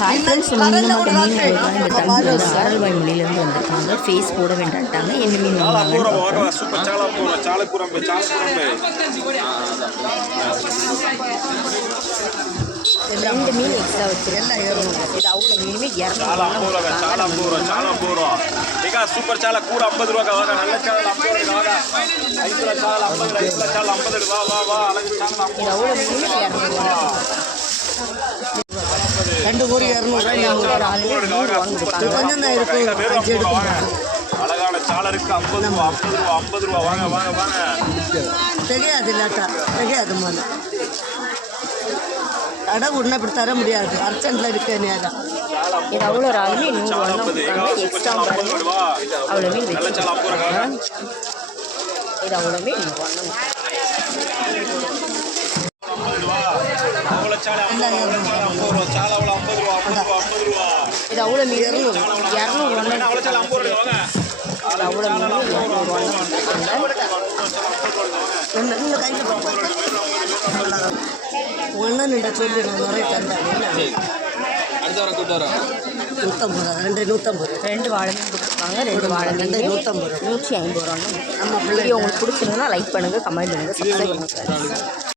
Hi friends நீங்கள் மட்டும் மீன் வாங்கிக்கலாம் இந்த தம்பி வந்து ஆரல்வாய் மொழியிலேருந்து வந்திருக்காங்க ஃபேஸ் போட வேண்டாட்டாங்க என்ன மீன் வாங்கினாங்கன்னு కూర பார்ப்போம். బాగా సూపర్ చాలా కూర చాలా కూర అమ్మే, చాలా కూర అమ్మే. ரெண்டு மீன் எக்ஸ்ட்ரா வச்சிருக்கேன் இது அவ்வளோ மீனுமே చాలా కూర చాలా కూర చాలా కూర ఇక సూపర్ చాలా కూర అంబది రూపాయ కాగా నల్ల చాలా అంబది కాగా ఐదు చాలా అంబది ఐదు చాలా అంబది వా వా వా అలాగే చాలా இது அவ்வளோ மீனுமே இரநூறுவா ரெண்டு கூறி இரநூறுவாய்க்கு கொஞ்சம் தான் இருக்கு அஞ்சு எடுக்கணும் அழகான சாலருக்கு ஐம்பது ரூபா ஐம்பது ரூபா ஐம்பது ரூபா. வாங்க வாங்க வாங்க. தெரியாது இல்லாட்டா தெரியாது மேலே கடை உடனே இப்படி தர முடியாது. அர்ச்சனில் இருக்க நேரம் இது அவ்வளோ ராகி நூறு எக்ஸ்ட்ரா அவ்வளோவே இது அவ்வளோவே வண்ணம் இது அவ்வளோ மீன் இரநூறு இரநூறு அவ்வளோ மீன் இரநூறு ஒன்று சொல்லி நூற்றம்பது ரூபா ரெண்டு நூற்றம்பது ரெண்டு வாழை மீன் ரெண்டு வாழை மீன் நூற்றம்பது ரூபா நூற்றி ஐம்பது ரூபாங்க. நம்ம பிள்ளைங்க. உங்களுக்கு பிடிச்சிருந்தா லைக் பண்ணுங்கள் கமெண்ட் பண்ணுங்கள் சப்ஸ்கிரைப் பண்ணுங்கள்